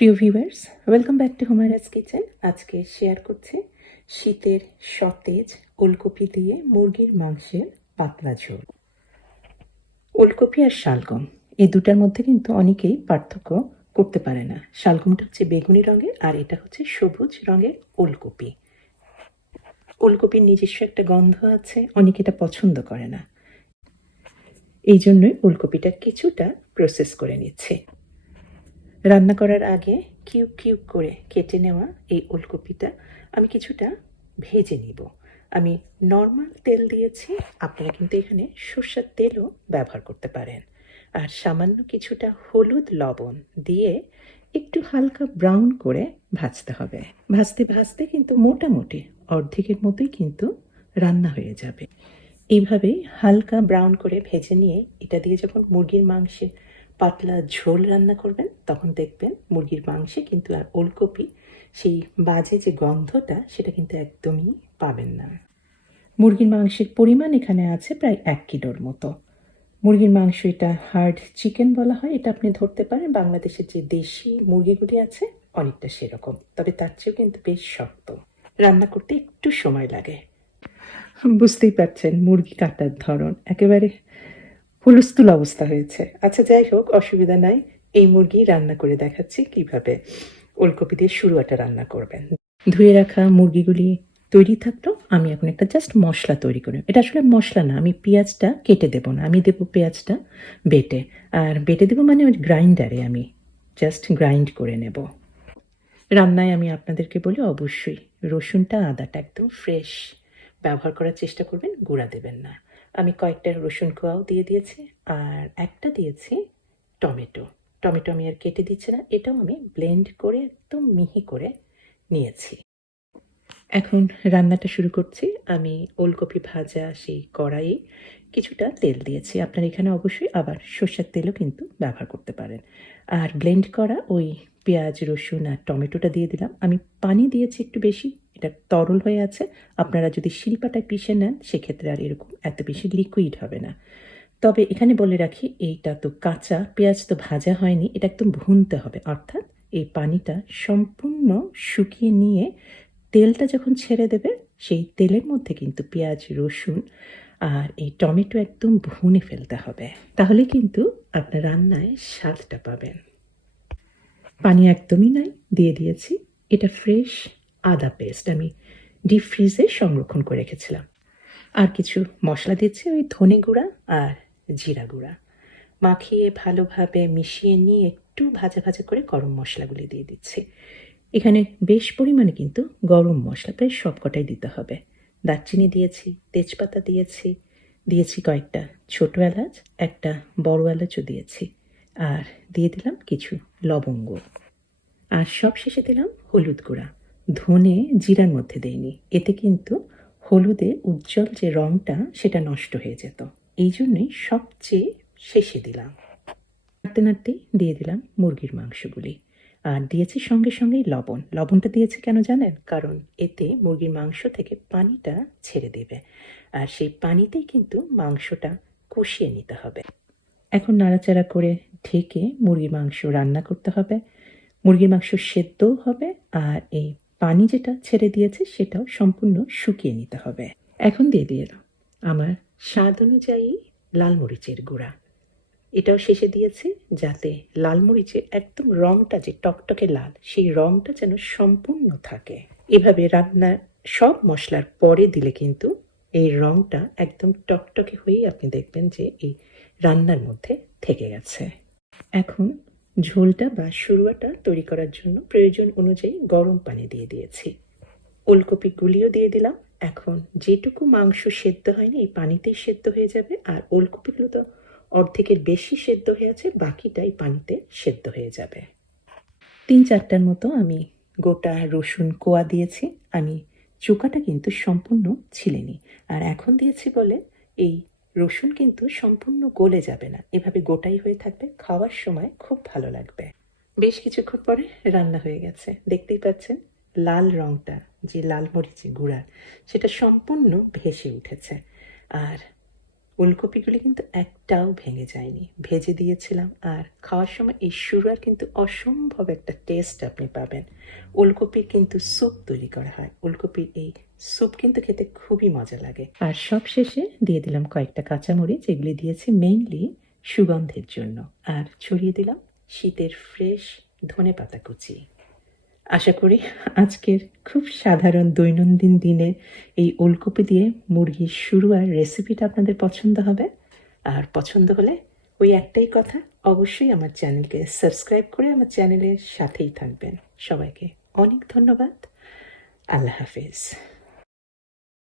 প্রিয় viewers, welcome back to Humayra's kitchen. আজকে share করছি শীতের সতেজ ওলকপি দিয়ে মুরগির মাংসের পাতলা ঝোল। ওলকপি আর শালগম এই দুটার মধ্যে কিন্তু অনেকেই পার্থক্য করতে পারে না। শালগমটা হচ্ছে বেগুনি রঙের আর এটা হচ্ছে সবুজ রঙের ওলকপি। ওলকপির নিজস্ব একটা গন্ধ আছে, অনেকে এটা পছন্দ করে না। এই জন্যই ওলকপিটা কিছুটা প্রসেস করে নিচ্ছে। রান্না করার আগে কিউব কিউব করে কেটে নেওয়া এই ওলকপিটা আমি কিছুটা ভেজে নিব। আমি নর্মাল তেল দিয়েছি, আপনারা কিন্তু এখানে সরষের তেলও ব্যবহার করতে পারেন। আর সামান্য কিছুটা হলুদ লবণ দিয়ে একটু হালকা ব্রাউন করে ভাজতে হবে। ভাজতে ভাজতে কিন্তু মোটামুটি অর্ধেকের মতোই কিন্তু রান্না হয়ে যাবে। এইভাবেই হালকা ব্রাউন করে ভেজে নিয়ে এটা দিয়ে যখন মুরগির মাংসের পাতলা ঝোল রান্না করবেন তখন দেখবেন মুরগির মাংসে কিন্তু আর ওলকপি সেই বাজে যে গন্ধটা সেটা কিন্তু একদমই পাবেন না। মুরগির মাংসের পরিমাণ এখানে আছে প্রায় 1 কিলোর মতো। মুরগির মাংস এটা হার্ড চিকেন বলা হয়, এটা আপনি ধরতে পারেন বাংলাদেশের যে দেশি মুরগিগুলি আছে অনেকটা সেরকম, তবে তার চেয়েও কিন্তু বেশ শক্ত। রান্না করতে একটু সময় লাগে। বুঝতেই পারছেন মুরগি কাটার ধরন একেবারে হুলস্থুল অবস্থা হয়েছে। আচ্ছা, যাই হোক, অসুবিধা নাই। এই মুরগি রান্না করে দেখাচ্ছি কিভাবে ওলকপি দিয়ে শুরুয়াটা রান্না করবেন। ধুয়ে রাখা মুরগিগুলি তৈরি থাকতো, আমি এখন একটা জাস্ট মশলা তৈরি করি। এটা আসলে মশলা না, আমি পেঁয়াজটা কেটে দেবো না, আমি দেবো পেঁয়াজটা বেটে। আর বেটে দেবো মানে ওই গ্রাইন্ডারে আমি জাস্ট গ্রাইন্ড করে নেব। রান্নায় আমি আপনাদেরকে বলি অবশ্যই রসুনটা আদাটা একদম ফ্রেশ ব্যবহার করার চেষ্টা করবেন, গুঁড়া দেবেন না। আমি কয়েকটা রসুন কোয়াও দিয়ে দিয়েছি আর একটা দিয়েছি টমেটো। টমেটো আমি আর কেটে দিচ্ছি না, এটাও আমি ব্লেন্ড করে একদম মিহি করে নিয়েছি। এখন রান্নাটা শুরু করছি। আমি ওলকপি ভাজা সেই কড়াইয়ে কিছুটা তেল দিয়েছি। আপনারা এখানে অবশ্যই আবার সর্ষের তেলও কিন্তু ব্যবহার করতে পারেন। আর ব্লেন্ড করা ওই পেঁয়াজ রসুন আর টমেটোটা দিয়ে দিলাম। আমি পানি দিয়েছি একটু বেশি, এটা তরল হয়ে আছে। আপনারা যদি শিলপাটায় পিষে নেন সেক্ষেত্রে আর এরকম এত বেশি লিকুইড হবে না। তবে এখানে বলে রাখি, এইটা তো কাঁচা পেঁয়াজ, তো ভাজা হয়নি, এটা একদম ভুনতে হবে। অর্থাৎ এই পানিটা সম্পূর্ণ শুকিয়ে নিয়ে তেলটা যখন ছেড়ে দেবে সেই তেলের মধ্যে কিন্তু পেঁয়াজ রসুন আর এই টমেটো একদম ভুনে ফেলতে হবে, তাহলে কিন্তু আপনার রান্নায় স্বাদটা পাবেন। পানি একদমই নাই, দিয়ে দিয়েছি এটা ফ্রেশ আদা পেস্ট, আমি ডিপ ফ্রিজে সংরক্ষণ করে রেখেছিলাম। আর কিছু মশলা দিচ্ছি, ওই ধনে গুঁড়া আর জিরা গুঁড়া মাখিয়ে ভালোভাবে মিশিয়ে নিয়ে একটু ভাজা ভাজা করে গরম মশলাগুলি দিয়ে দিচ্ছি। এখানে বেশ পরিমাণে কিন্তু গরম মশলা প্রায় সবকটাই দিতে হবে। দারচিনি দিয়েছি, তেজপাতা দিয়েছি, দিয়েছি কয়েকটা ছোট এলাচ, একটা বড় এলাচও দিয়েছি, আর দিয়ে দিলাম কিছু লবঙ্গ। আর সব শেষে দিলাম হলুদ গুঁড়া। ধনে জিরার মধ্যে দেইনি, এতে কিন্তু হলুদে উজ্জ্বল যে রঙটা সেটা নষ্ট হয়ে যেত, এই জন্যই সবচেয়ে শেষে দিলাম। নাড়তে নাড়তেই দিয়ে দিলাম মুরগির মাংসগুলি আর দিয়েছি সঙ্গে সঙ্গেই লবণ। লবণটা দিয়েছি কেন জানেন? কারণ এতে মুরগির মাংস থেকে পানিটা ছেড়ে দেবে আর সেই পানিতেই কিন্তু মাংসটা কষিয়ে নিতে হবে। এখন নাড়াচাড়া করে ঢেকে মুরগির মাংস রান্না করতে হবে। মুরগির মাংস সেদ্ধও হবে আর এই পানি যেটা ছেড়ে দিয়েছে সেটাও সম্পূর্ণ শুকিয়ে নিতে হবে। এখন দিয়ে দিলাম আমার স্বাদ অনুযায়ী লাল মরিচের গুঁড়া, এটাও শেষে দিয়েছি যাতে লাল মরিচের একদম রঙটা যে টকটকে লাল সেই রঙটা যেন সম্পূর্ণ থাকে। এভাবে রান্নার সব মশলার পরে দিলে কিন্তু এই রঙটা একদম টকটকে হয়েই আপনি দেখবেন যে এই রান্নার মধ্যে থেকে গেছে। এখন ঝোলটা বা শুরুয়াটা তৈরি করার জন্য প্রয়োজন অনুযায়ী গরম পানি দিয়ে দিয়েছি। ওলকপি গুলিও দিয়ে দিলাম। এখন যেটুকু মাংস সেদ্ধ হয়নি এই পানিতেই সেদ্ধ হয়ে যাবে, আর ওলকপিগুলো তো অর্ধেকের বেশি সেদ্ধ হয়েছে, বাকিটাই পানিতে সেদ্ধ হয়ে যাবে। 3-4টার মতো আমি গোটা রসুন কোয়া দিয়েছি, আমি চোকাটা কিন্তু সম্পূর্ণ ছিলিনি। আর এখন দিয়েছি বলে এই রসুন কিন্তু সম্পূর্ণ গলে যাবে না, এভাবে গোটাই হয়ে থাকবে, খাওয়ার সময় খুব ভালো লাগবে। বেশ কিছুক্ষণ পরে রান্না হয়ে গেছে, দেখতেই পাচ্ছেন লাল রঙটা যে লাল মরিচের গুঁড়া সেটা সম্পূর্ণ ভেসে উঠেছে। আর ওলকপিগুলি কিন্তু একটাও ভেঙে যায়নি, ভেজে দিয়েছিলাম। আর খাওয়ার সময় এই শুরুর কিন্তু অসম্ভব একটা টেস্ট আপনি পাবেন। ওলকপির কিন্তু স্যুপ তৈরি করা হয়, ওলকপির এই স্যুপ কিন্তু খেতে খুবই মজা লাগে। আর সব শেষে দিয়ে দিলাম কয়েকটা কাঁচামরিচ, এগুলি দিয়েছি মেইনলি সুগন্ধের জন্য। আর ছড়িয়ে দিলাম শীতের ফ্রেশ ধনেপাতা কুচি। আশা করি আজকের খুব সাধারণ দৈনন্দিন দিনে এই ওলকপি দিয়ে মুরগির শুরু আর রেসিপিটা আপনাদের পছন্দ হবে। আর পছন্দ হলে ওই একটাই কথা, অবশ্যই আমার চ্যানেলকে সাবস্ক্রাইব করে আমার চ্যানেলের সাথেই থাকবেন। সবাইকে অনেক ধন্যবাদ। আল্লাহ হাফেজ।